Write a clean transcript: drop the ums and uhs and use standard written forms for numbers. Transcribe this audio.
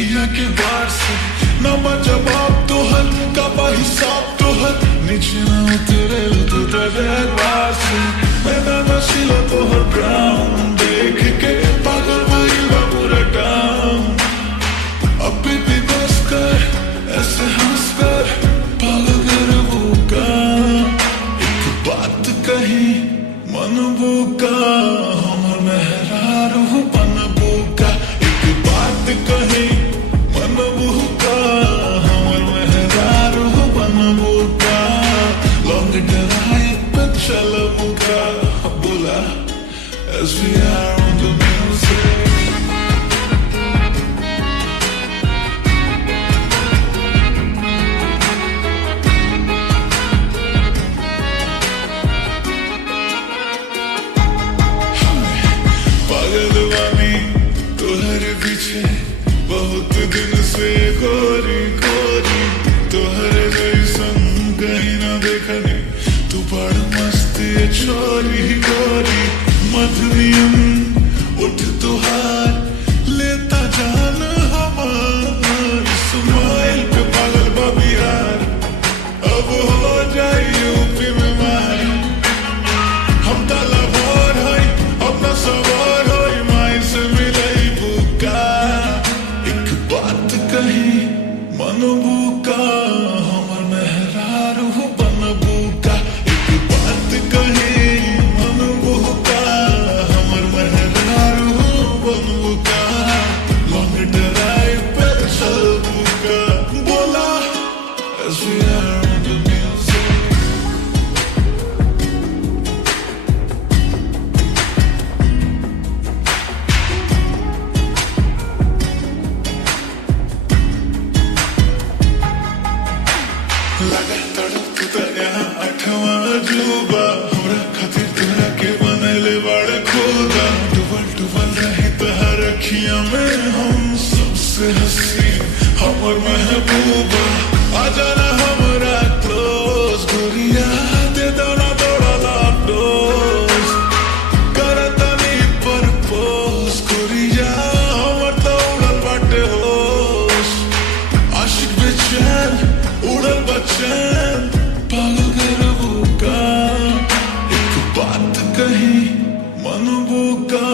अखियां के बार से ना जवाब तो हर का हिसाब तो हर नीचे ना उतरे तो बार से मैं नशीला तो हर ग्राउंड देख के पागल वही पूरा टाउन अभी भी बस कर ऐसे हंस कर पागल कर वो का एक बात कही मन बुका हमर मेहरारू बन बुका एक बात कही मन बुका हमर मेहरारू बन बुका लॉन्ग ड्राइव पे चल बुका बोला as we are on the music पागलवानी तोहरे पीछे बहुत दिन से गोरी गोरी तोहरे जैसन कहीं ना देखने तू बड़ मस्त ये छोरी गोरी मधुरियम उठ तुहार लेता जान हमार स्माइल पे पागल बिहार अब हो जाए यूपी में मार हम ताला भर है अपना सवार है माई से मिले बुका एक बात कही मन बुका हमर मेहरारू बन बुका एक बात कही मन बुका हमर मेहरारू बन बुका लॉन्ग ड्राइव पे चल बुका बोला as we are on the music लगा तड़प यहाँ अठवा अजूबा हमरा खातिर तेरा के बनले बड़े खुदा डुबल डुबल रही तहर अखियां में हम सबसे हसी हमर महबूबा आ जाना हमरा क्लोज गोरिया दे दौड़ा दौड़ा लाडोज करतनी पर पोज गोरिया हमर दौड़ल बाटे होश आशिक बेचैन उड़ल बचैन पागल कर बुका एक बात कही मन बुका